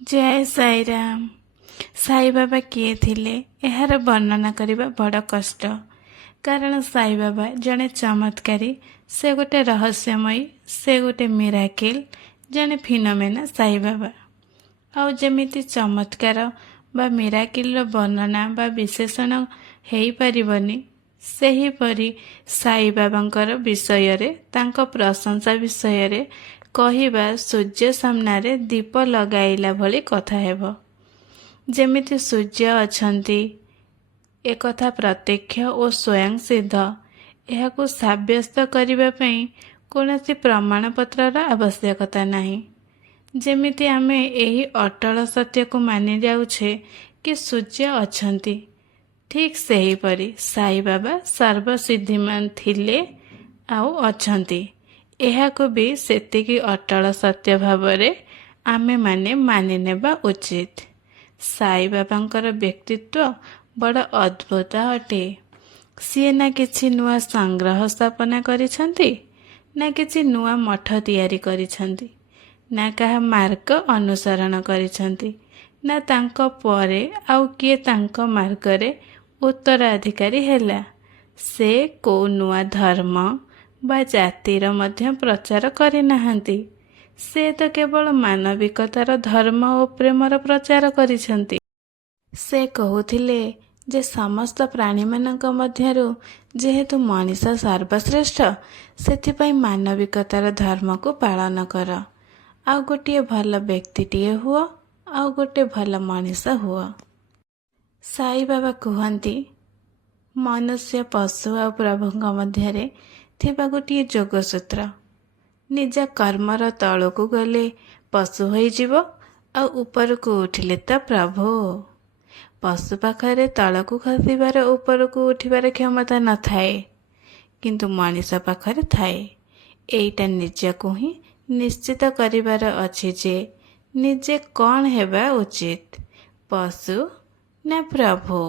जय साई राम। साई बाबा किए थिले एहार वर्णना करबा बड़ कष्ट। कारण साई बाबा जड़े चमत्कारी, से गोटे रहस्यमयी, से गोटे मिराकिल, जड़े फिनोमेना साई बाबा। आउ जमिति चमत्कार बा मिराकिल वर्णना बा विशेषण हेई परिबनी, सेहीपरि साई बाबांकर विषय रे, तांको प्रशंसा विषय रे कहिबा सूर्य सामनारे दीप लगाइला भली कथा हेबो। जेमिति सूर्य अछंती एकथा प्रत्यक्ष और स्वयं सिद्ध। एहाकु साब्यस्त करिबा पई कोनोसी प्रमाण पत्रर आवश्यकता नाही। जेमिति आमे एही अटल सत्य को मानि जाउछे कि सूर्य अछंती, ठीक सेहीपरि साई बाबा सर्वसिद्धिमान थिले आउ अछंती। एहाकु भी सेतिकी अटल सत्य भावरे आमे माने मानि नेबा उचित। साई बाबांकर व्यक्तित्व बड़ अद्भुत अटे। सीए ना किछि नुआ संग्रह स्थापना करिछंती, ना किछि नुआ मठ तैयारी करिछंती, ना कहा मार्ग अनुसरण करिछंती, ना तांको परे आउ किए तांको मार्गरे उत्तराधिकारी हेला। से को नुआ धर्म बा जातिर मध्य प्रचार करि नाहंती। से तो केवल मानविकतार धर्म और प्रेमर प्रचार करिछंती। से कहूथिले जे समस्त प्राणी मानक मध्यरु जेहेतु मनीष सर्वश्रेष्ठ, सेथिपाई मानविकतार धर्म को पालन कर, आउ गोटे भल व्यक्तिटिए हुआ, आउ गोटे भल मनीष हुआ। साई बाबा कहती मनुष्य पशु आ प्रभुଙ୍କ ମଧ୍ୟରେ थिबा गोटे जोगसूत्र, निज कर्मर तलकू गले पशु होइजिवो, आ उपरकू उठिले तो प्रभु। पशु पाखरे तलकू खसिबार उपरकू उठिबार क्षमता न थाए, किंतु मनीष पाखरे थाए। एइटा निजकू ही निश्चित करिबार अछि जे निजे कौन हेबा उचित, पशु ना प्रभु।